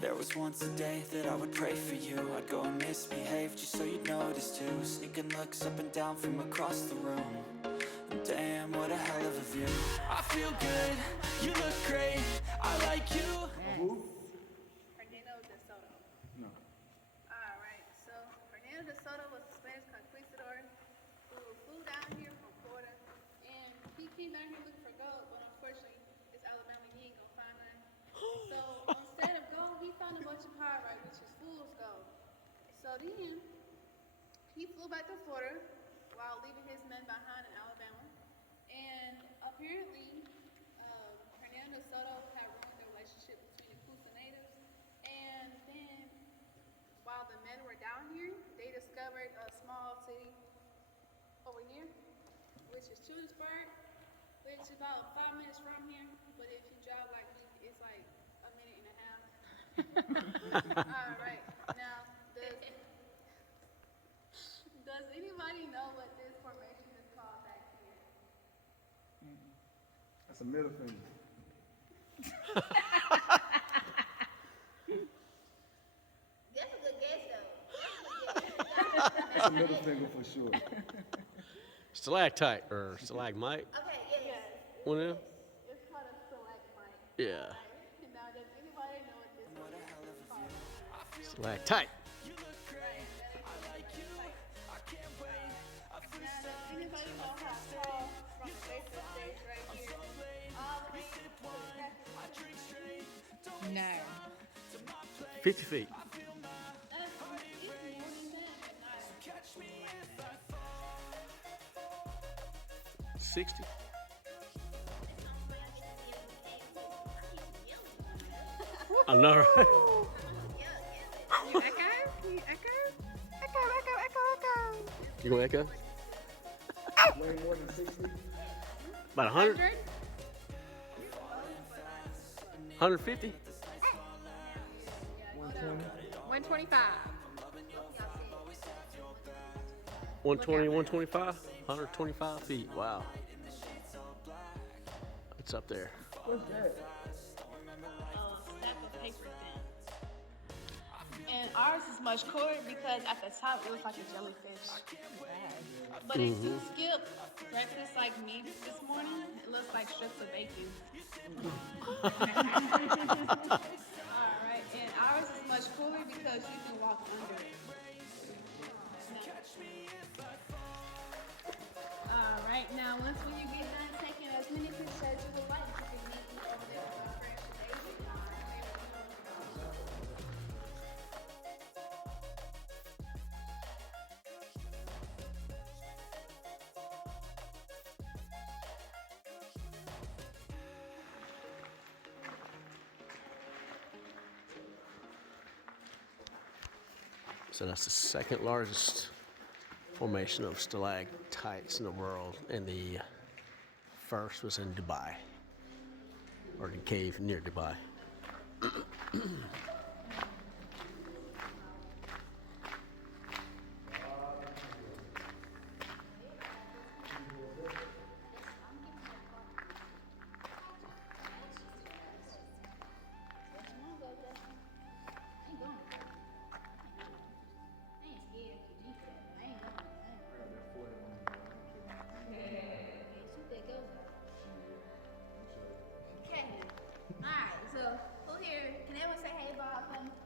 There was once a day that I would pray for you. I'd go and misbehave just so you'd notice too. Sneaking looks up and down from across the room. And damn, what a hell of a view. I feel good, you look great, I like you. Fernando DeSoto. No. Alright, so Fernando DeSoto was a Spanish conquistador who flew down here from Florida. And he came down here looking for gold, but unfortunately, it's Alabama, he ain't gonna find none. So instead of gold, he found a bunch of pyrite, which is fool's gold. So then, he flew back to Florida while leaving his men behind in Alabama. And apparently, Fernando DeSoto had ruined the relationship between the Coosa natives. And then, while the men were down here, they discovered a small city over here, which is Childersburg, which is about 5 minutes from here. But if you drive like me, it's like a minute and a half. All right. Now, does anybody know what this formation is called back here? That's a middle finger. That's a good guess, though. That's a middle finger for sure. Stalactite or stalagmite. Okay, yes. One of them? It's called a stalagmite. Yeah. Now, does anybody know what this is called? Stalactite. Now, does anybody know how tall from the base of the stage right here all the way to the second? No. 50 feet. It's more than that, but not. 60. I know, right? You echo? You echo? Echo, echo, echo, echo. You gonna echo? Way more than 60. About 100? 150? 120. 125. 120, 125? 125 feet. Wow. It's up there. What's that? Stack of paper thin. And ours is much cooler because at the top it looks like a jellyfish. But if you skip breakfast like me this morning, it looks like strips of bacon. Alright, and ours is much cooler because you can walk under it. Alright, now once when you get done taking as many pictures as you would like, you can meet me over there with my friend David. So that's the second largest formation of stalactites in the world, and the first was in Dubai, or the cave near Dubai.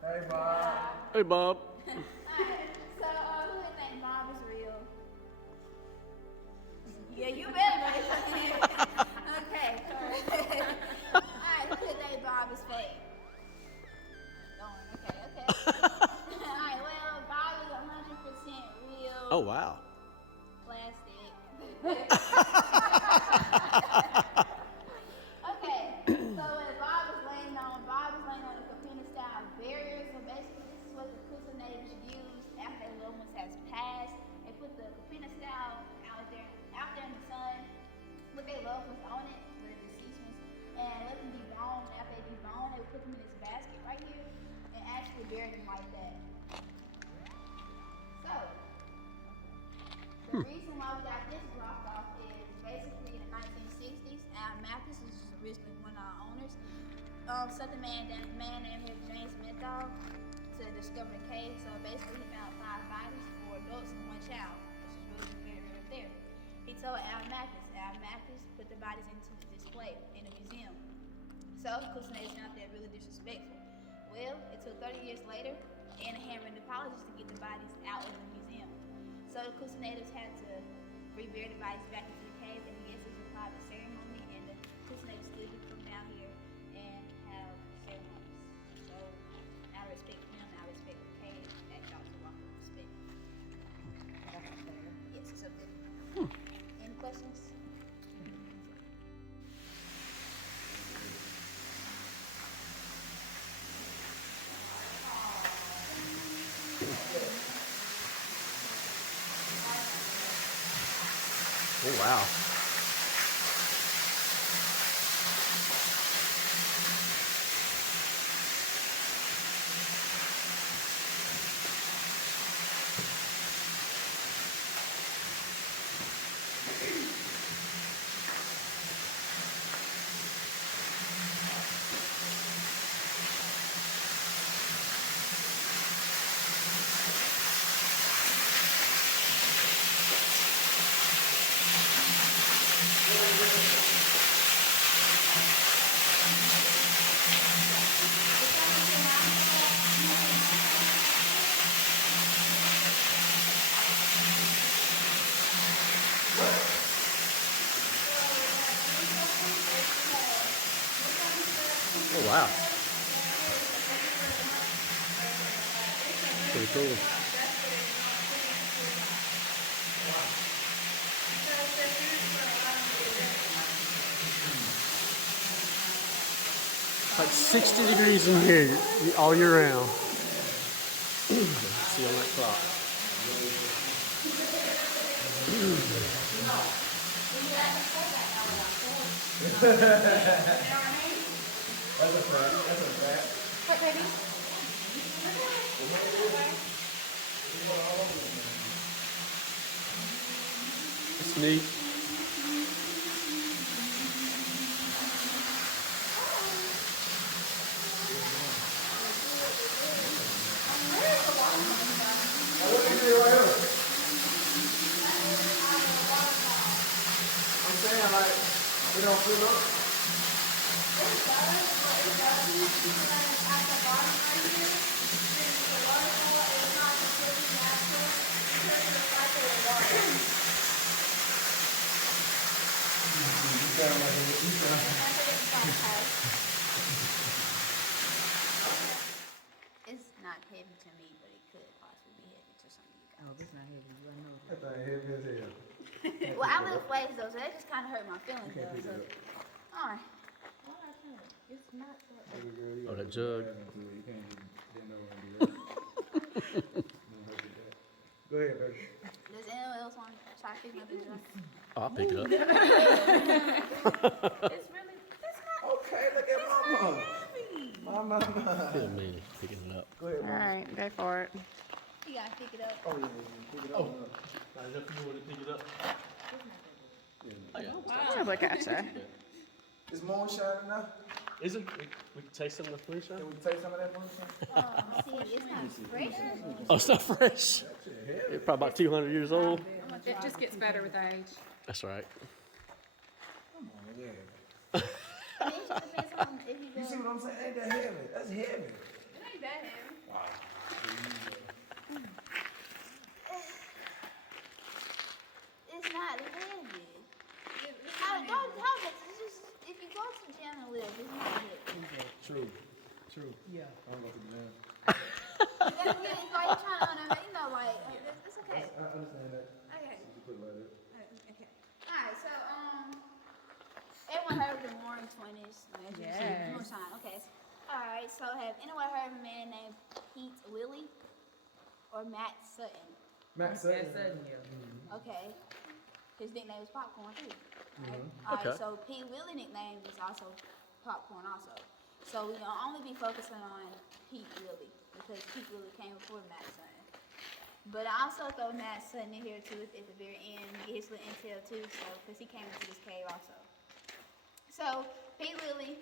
Hey, Bob. Hey, Bob. Alright, so who is named Bob is real? Yeah, you better know it's here. Okay, alright. Alright, who is named Bob is fake? Okay. Alright, well, Bob is 100% real. Oh, wow. Plastic. Okay, so when Bob was laying on a Capena style barrier. So basically, this is what the Coosa natives used after their loved ones has passed. They put the Capena style out there in the sun, put their loved ones on it, the deceased ones, and let them debone. After they debone, they would put them in this basket right here and actually bury them like that. So, the reason why we got this blocked off is basically in the 1960s, Mathis was originally one of our owners. sent a man named James Menthol to discover the cave. So basically, he found 5 bodies, 4 adults and 1 child, which is really very there. He told Al Mathis put the bodies into display in a museum. So hallucinations out there really disrespectful. Well, it took 30 years later and a hammer-and-apologist to get the bodies out of the museum. So the hallucinators had to rebury the bodies back into the cave, and the guests applied the ceremony, and the hallucinators still do come down here and have ceremonies. So I respect them, I respect the cave, and y'all to walk with respect. Yes, it's up there. Any questions? Oh, wow. Oh, wow. Pretty cool. Like 60 degrees in here all year round. See on that clock. That's a fact. That's a fact. What, baby? It's neat. What is it right here? I'm saying, like, we don't fill up. It's not heavy to me, but it could possibly be heavy to some of you guys. Oh, this not heavy. I know. That thing heavy as hell. Well, I lift weights though, so that just kind of hurt my feelings though. pick So. it up. All right. It's not that. Baby girl, you Oh, gotta that jug. add into it. You can't just bend over and do that. Go ahead, baby. Does anyone else want to try picking up this jug? I'll pick it up. It's really. It's not Okay, look at mama. Mama. Good me picking it up. Go ahead, all mama. right. Go for it. You gotta pick it up. Oh, yeah, yeah. Pick it up. Is that for you to pick it up? Oh, yeah. Oh, look at you. Is moonshiner now? Is it? We can taste some of the moonshine? Can we take some of that moonshine? See, it's not fresh. Oh, it's not fresh. It's probably about 200 years old. It just gets better with age. That's right. Come on, yeah. It just depends on if you You see go. what I'm saying? Ain't that heavy? That's heavy. It ain't that heavy. It's not heavy. If you go to the gym and live, it's not heavy. True. True. Yeah. I don't go to the gym. It's like you're trying to, like, it's okay. I understand that. Okay. You put it like that. Okay. Alright, so, everyone heard of the Warren twins? Like, as you can see, Yes. moonshine. Okay. Alright, so have anyone heard of a man named Pete Willie or Matt Sutton? Matt Sutton. Okay. His nickname was Popcorn too. Right? Mm-hmm. Alright, Okay. so Pete Willie nickname is also Popcorn also. So we're gonna only be focusing on Pete Willie because Pete Willie came before Matt Sutton. But I also throw Matt Sutton in here too at the very end, get his little intel too, so because he came into this cave also. So Pete Willie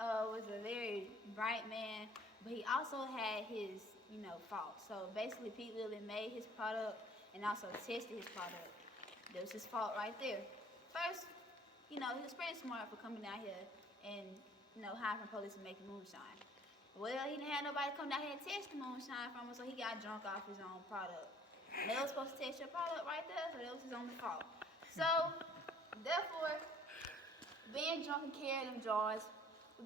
was a very bright man, but he also had his, faults. So basically, Pete Willie made his product and also tested his product. There was his fault right there. First, he was pretty smart for coming down here and, hiring police and making moonshine. Well, he didn't have nobody come down here and test the moonshine from him, so he got drunk off his own product. And they were supposed to test your product right there, so that was his own fault. So, therefore, being drunk and carrying them jars,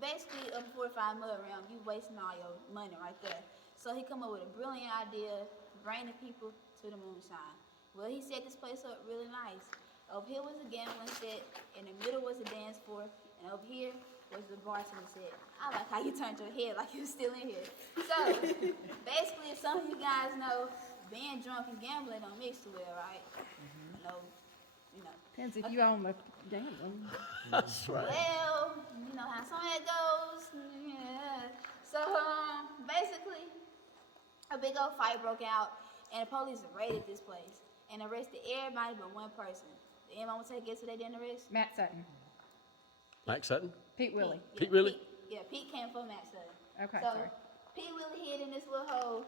basically a 45 milligram, you wasting all your money right there. So he come up with a brilliant idea, bringing people to the moonshine. Well, he set this place up really nice. Over here was a gambling set, in the middle was a dance floor, and over here was the bartender set. I like how you turned your head like you were still in here. So, basically, if some of you guys know, being drunk and gambling don't mix too well, right? Depends if you own the gambling. That's right. Well, you know how some of that goes. Yeah. So, basically, a big old fight broke out, and the police raided this place and arrested everybody but one person. Anyone want to take a guess who they didn't arrest? Matt Sutton. Mike Sutton? Pete Willie. Pete Willie? Pete came from Matt Sutton. Okay, so, sorry. Pete Willie hid in this little hole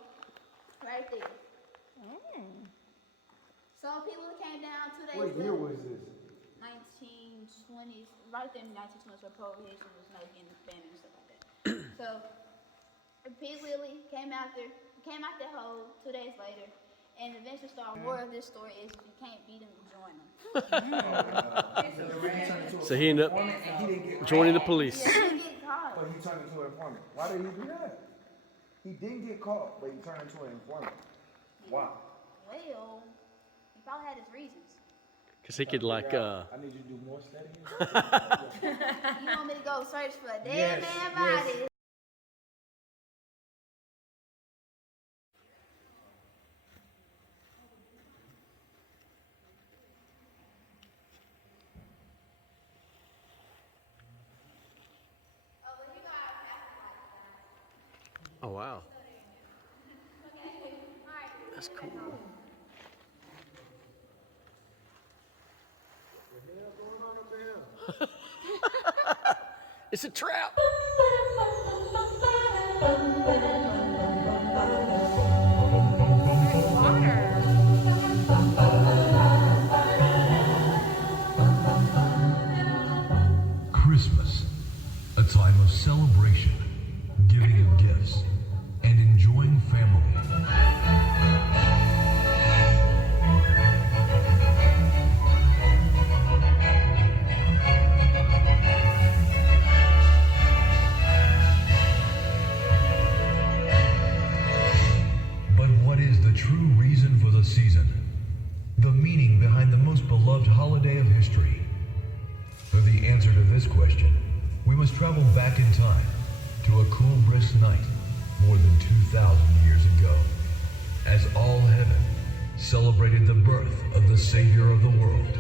right there. So, Pete Willie came down 2 days What year was this? 1920s, right there in the 1920s where prohibition was getting banned and stuff like that. So, Pete Willie came out that hole 2 days later, and the eventual more of this story is if you can't beat him, join him. So he ended up joining the police. Yeah, he didn't get caught. But he turned into an informant. Why did he do that? He didn't get caught, but he turned into an informant. Wow. Well, he probably had his reasons. Because he could I need you to do more studying. You want me to go search for a dead man body? Oh, wow. That's cool. It's a trap. Christmas, a time of celebration, giving of gifts, and enjoying family. But what is the true reason for the season? The meaning behind the most beloved holiday of history? For the answer to this question, we must travel back in time to a cool, brisk night more than 2,000 years ago, as all heaven celebrated the birth of the Savior of the world.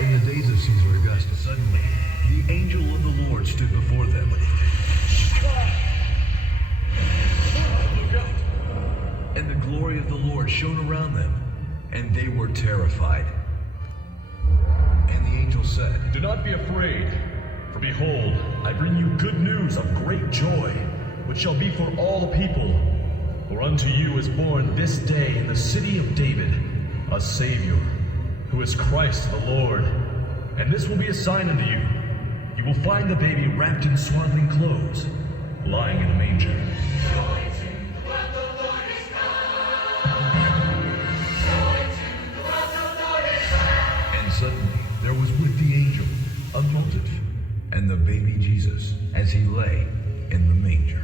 In the days of Caesar Augustus, suddenly, the angel of the Lord stood before them. And the glory of the Lord shone around them, and they were terrified. And the angel said, Do not be afraid, for behold, I bring you good news of great joy, which shall be for all people. For unto you is born this day in the city of David a Savior, who is Christ the Lord. And this will be a sign unto you. You will find the baby wrapped in swaddling clothes, lying in a manger. And suddenly there was with the angel a multitude, and the baby Jesus, as he lay in the manger.